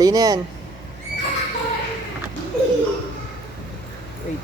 Play na yan. Wait.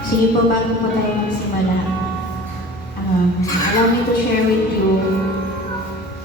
Sige po, bago po tayo magsimula, allow me to share with you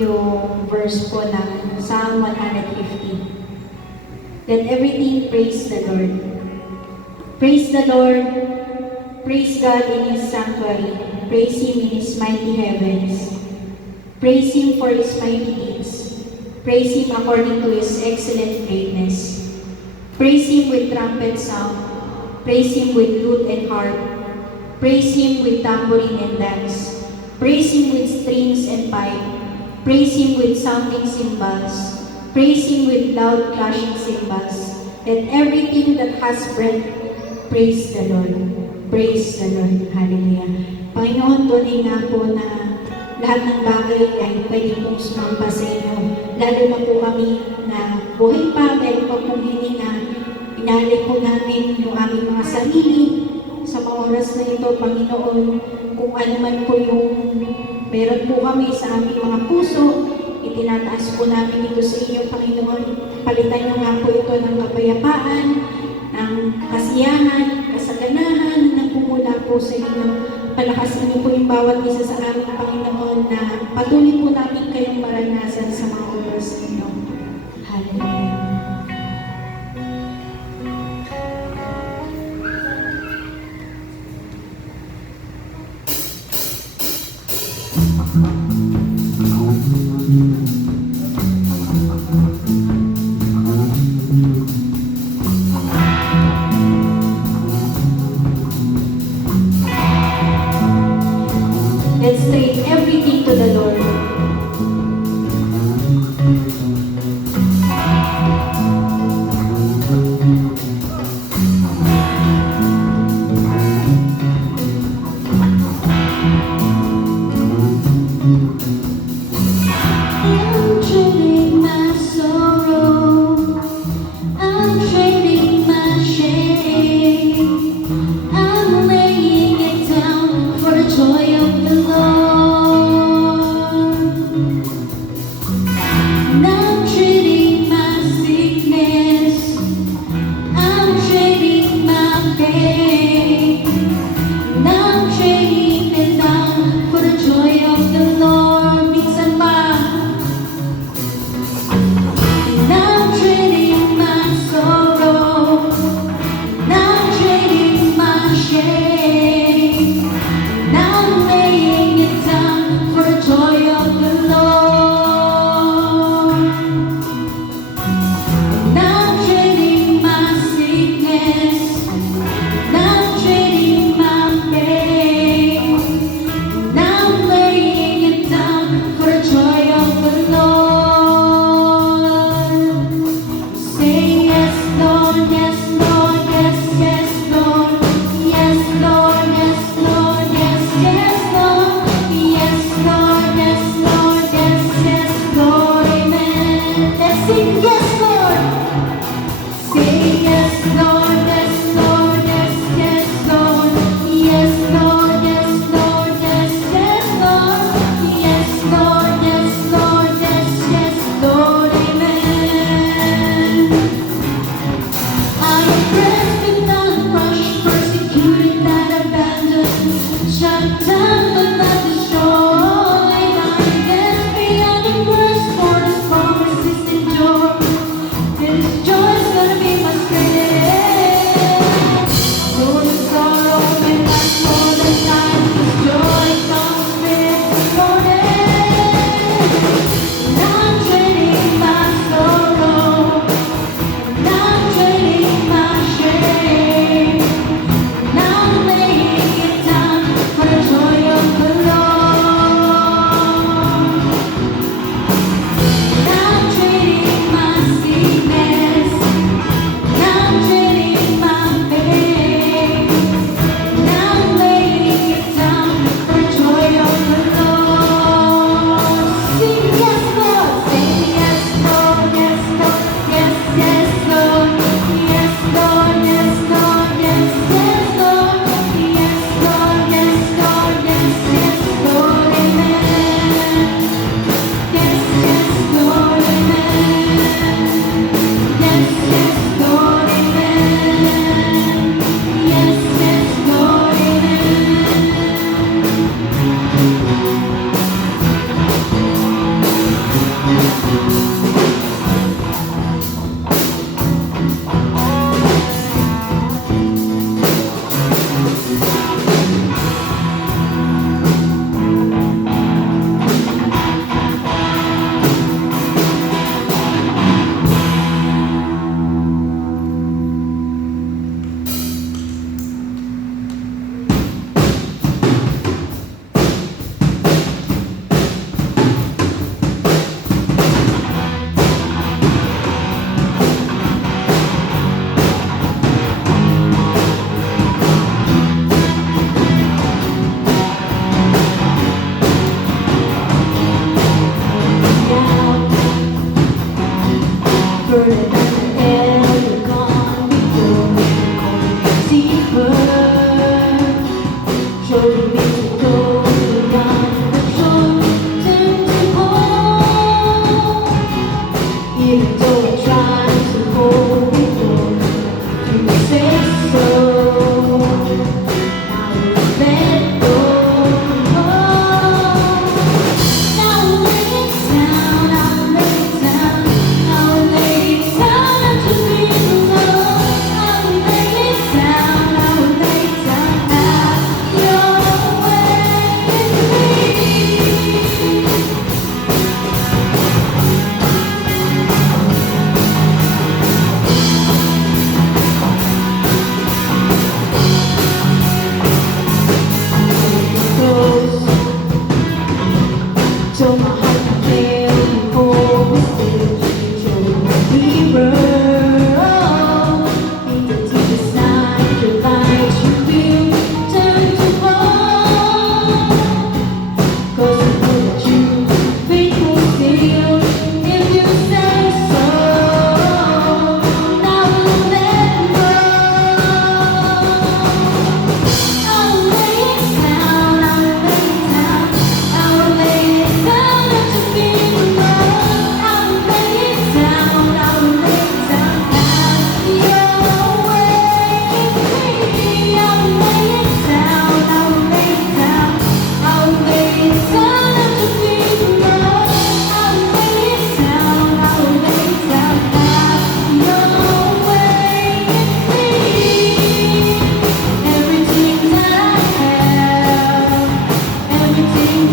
yung verse po ng Psalm 150. Let everything praise the Lord. Praise the Lord. Praise God in His sanctuary. Praise Him in His mighty heavens. Praise Him for His mighty deeds. Praise Him according to His excellent greatness. Praise Him with trumpet sound. Praise Him with lute and harp. Praise Him with tambourine and dance. Praise Him with strings and pipe. Praise Him with sounding cymbals. Praise Him with loud clashing cymbals. Let everything that has breath praise the Lord. Praise the Lord. Hallelujah. Panginoon, tunay nga po na lahat ng bagay ay pwede pong sumampa sa inyo. Lalo na po kami na buhay pa, meron pa pong hininga. Inalay po namin yung aming mga sarili sa mga oras na ito, Panginoon, kung ano man po yung meron po kami sa aming mga puso, itinataas po namin ito sa inyo, Panginoon. Palitan niyo nga po ito ng kapayapaan, ng kasiyahan, kasaganahan na pumula po sa inyo. Palakasin niyo po yung bawat isa sa aming Panginoon na patuloy po namin kayong maranasan sa mga oras ninyo. Hallelujah. Let's trade everything to the Lord. I'm trading my sorrow. I'm trading my shame. I'm laying it down for the joy of the Lord.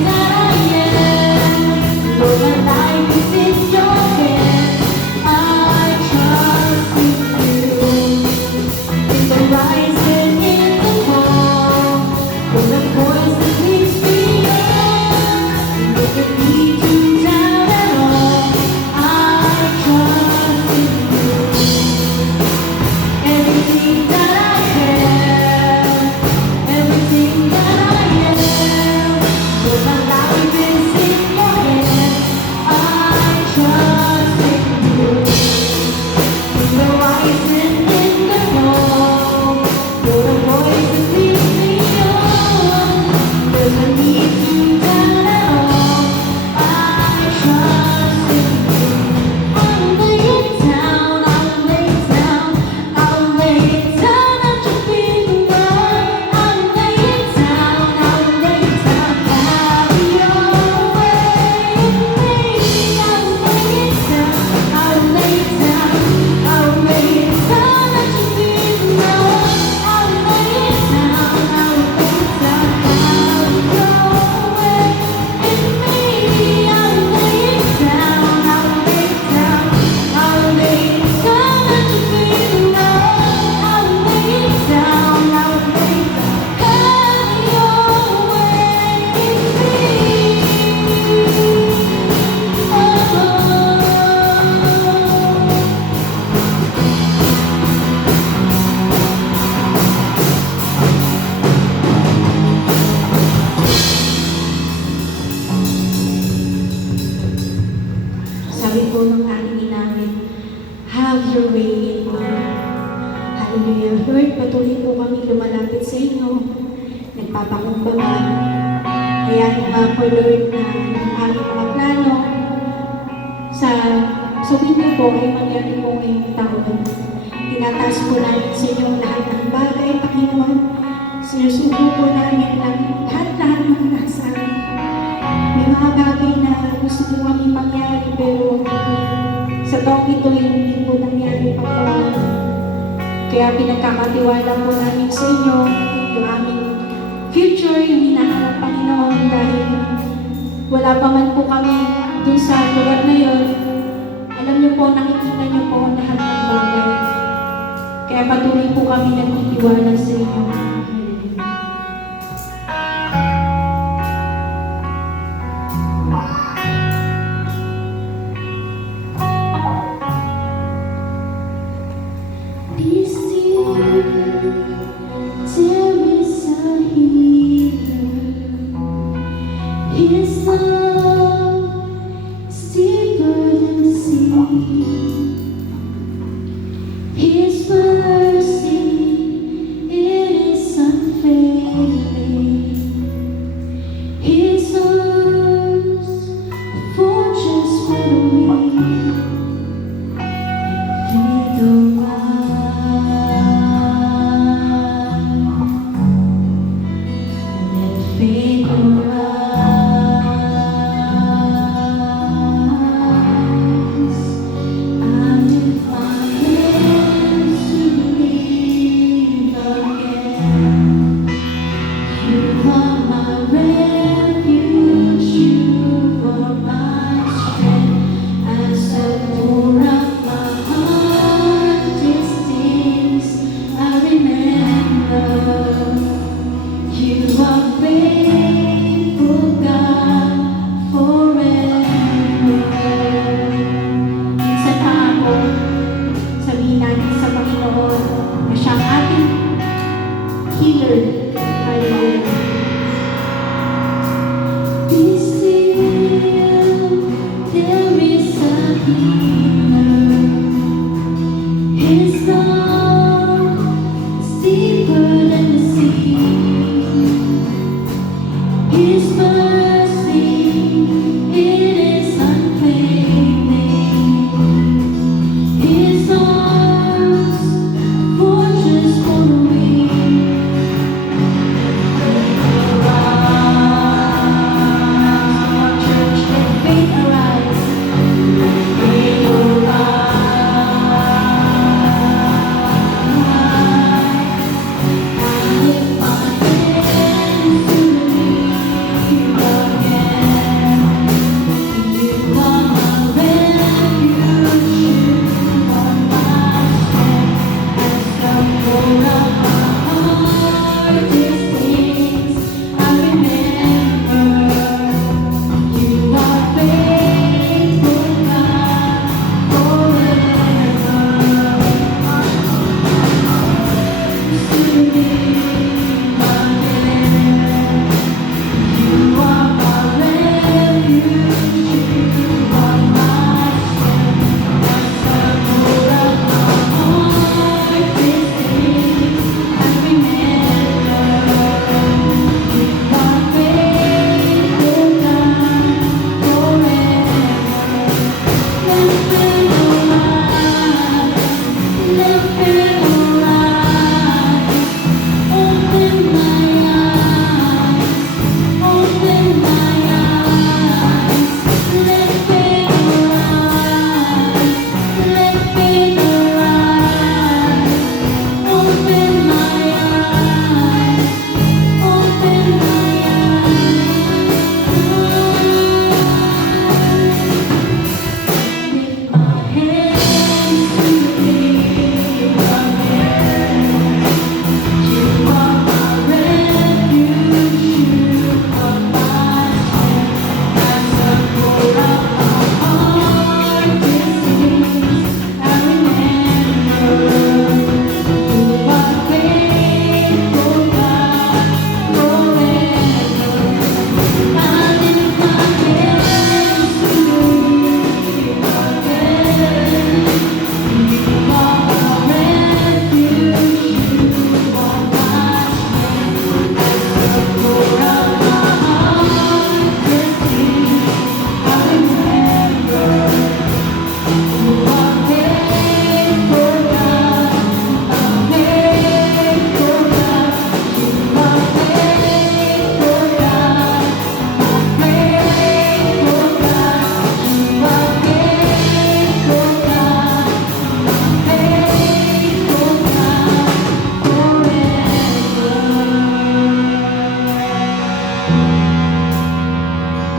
that I am. Lord, my life is in your hands. I trust in you. In the rise and in the fall, when the voice that leads me on, never need to doubt at all. I trust in you. Everything that I have, everything that I am, Lord, my life is in your hands. I trust in you. In the rise and in the fall, you're the voice that leads me on. There's no need to doubt at all. I trust in you. I'll lay it down, I'll lay it down, I'll lay it down at your feet, Lord. I'll lay it down, I'll lay it down. Have your way in me. I'll lay it down, I'll lay it down, I'll lay it down at your feet, Lord. I'll lay it down, I'll lay it down. Have your way in me. I'll lay it down, I'll lay it down, I'll lay it down at your feet, Lord. I'll lay it down, I'll lay it down. Have your way in me. Sabi po ng aking inamin, have your way in me. Hallelujah. Lord, patuloy po kami lumalapit sa inyo. Nagpapakumbaba. Kaya nga po, Lord, na yung aming mga plano sa window po ay mangyari po ngayong taon. Tinataas po namin sa inyo lahat ng bagay, Panginoon. Sinusuko po namin lahat-lahat ng nasa amin. May mga bagay na gusto po kami mangyari, pero sa taong ito hindi po nangyari, Panginoon. Kaya pinagkakatiwala po namin sa inyo yung aming future, yung hinahanap, Panginoon, dahil wala pa man po kami dun sa lugar na yun. Alam niyo po, nakikita niyo po ang lahat ng bagay. Kaya patuloy po kami nagtitiwala sa inyo. Be still, there is a healer. His love is deeper than the sea. His mercy, it is unfailing. His arms, a fortress for the weak. Feed the faith will rise.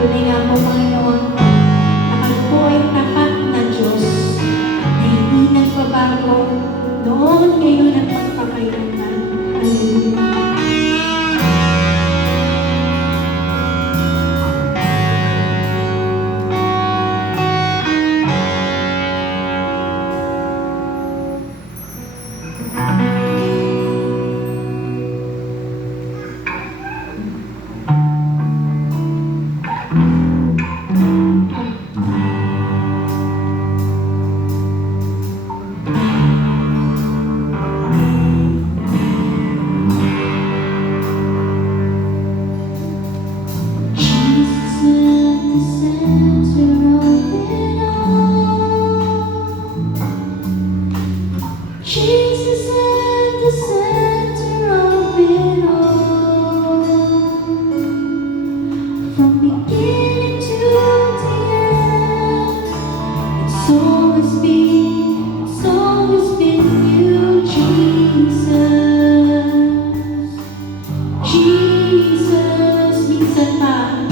Tunay nga po, Panginoon, na kayo po ay tapat na Diyos na hindi nagbabago noon, ngayon at magpakailanman. Hallelujah. Jesus at the center of it all. From beginning to the end, it's always been you, Jesus. Jesus, minsan pa,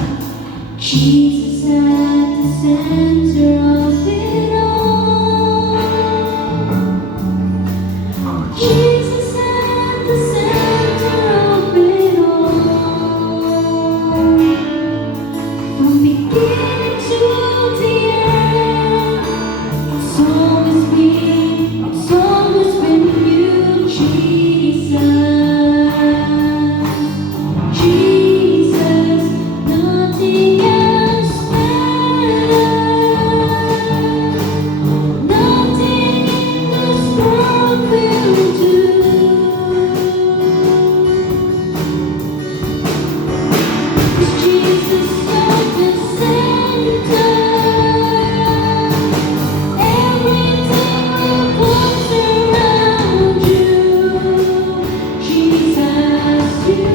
Jesus at the center of it all. Jesus at the center of it all. From beginning to the end, it's always been you, Jesus. Jesus, nothing else matters. Nothing in this world will do. 'Cause Jesus at the center, everything revolves around you. Jesus, you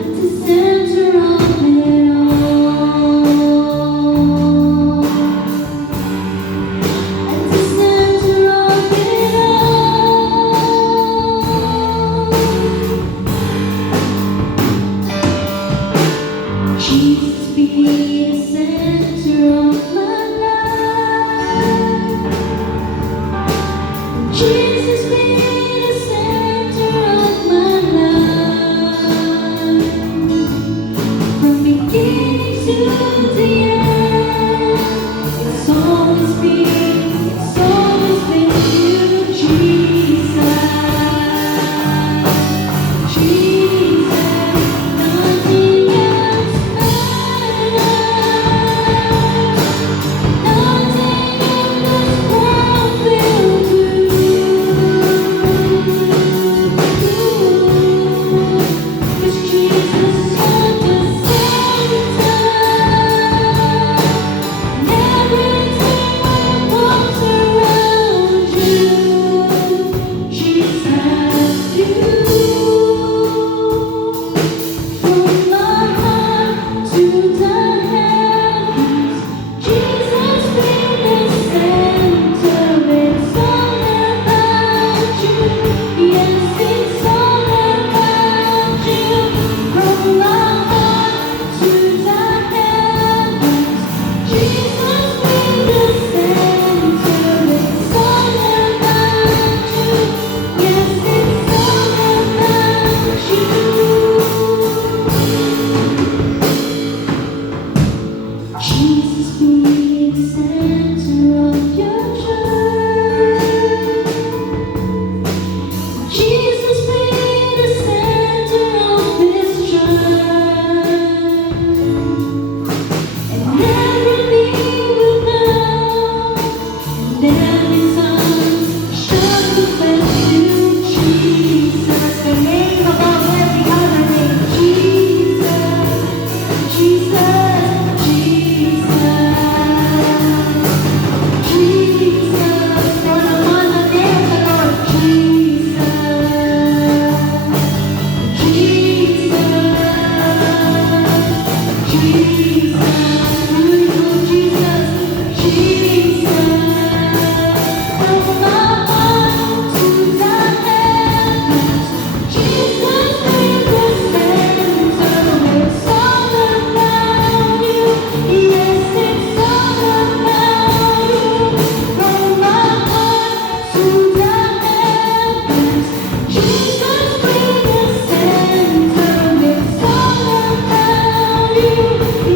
at the center of it all. At the center of it all. Jesus be the center of my life. Jesus be the center of my life. From beginning to the end, it's always been you, Jesus. Jesus, nothing else matters.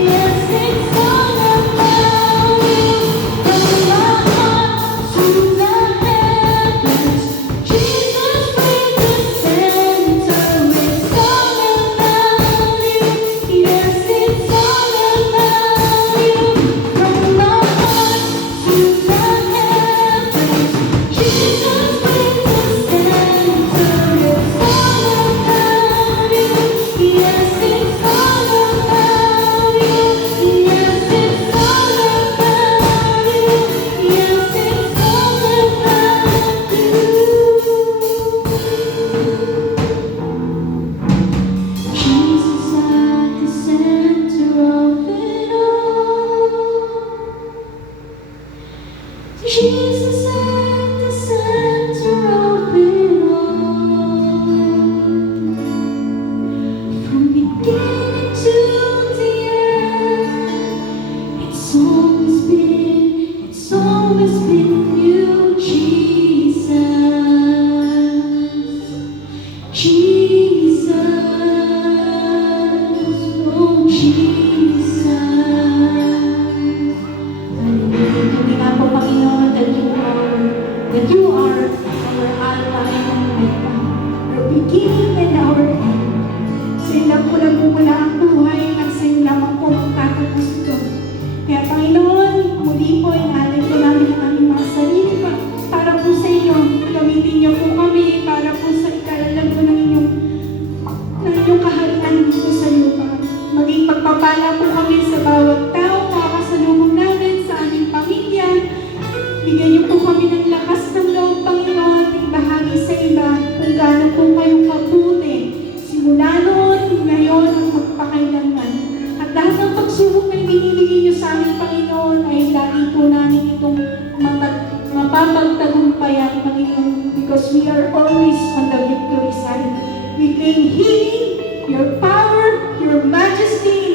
Yes, it's all about you. From my heart to the heavens, Jesus with the center. It's all about you. Yes, it's all about you. From my heart to the heavens, Jesus with the center. It's all about you. Yes, it's all about you. Yes, it's all about you. Yes, it's all about you. Jesus at the center of it all. Jesus at the center of it all. From beginning to the end, it's always been you, Jesus. Jesus, oh Jesus. Hindi nga po, Panginoon, that you are our Alpha and Omega, our beginning and our end. Sa iyo lang po nagmumula ang buhay at sa iyo lamang po magtatapos ito. Kaya Panginoon, muli po inalay po namin ang aming mga sarili para po sa iyo. Gamitin niyo po kami para po sa ikalalan po ng inyong kaharian dito sa lupa. Maging pagpapala po kami sa bawat tao, makakasalubong namin sa aming pamilya. Bigyan niyo po kami ng lakas ng loob, Panginoon, at bahagi sa iba kung gaano po kayong mabuti. Simula noon, ngayon, at magpakailanman. At lahat ng pagsubok na ibinibigay niyo sa aming Panginoon ay lagi po namin itong mapapagtagumpayan, Panginoon, because we are always on the victory side. We claim healing, your power, your majesty,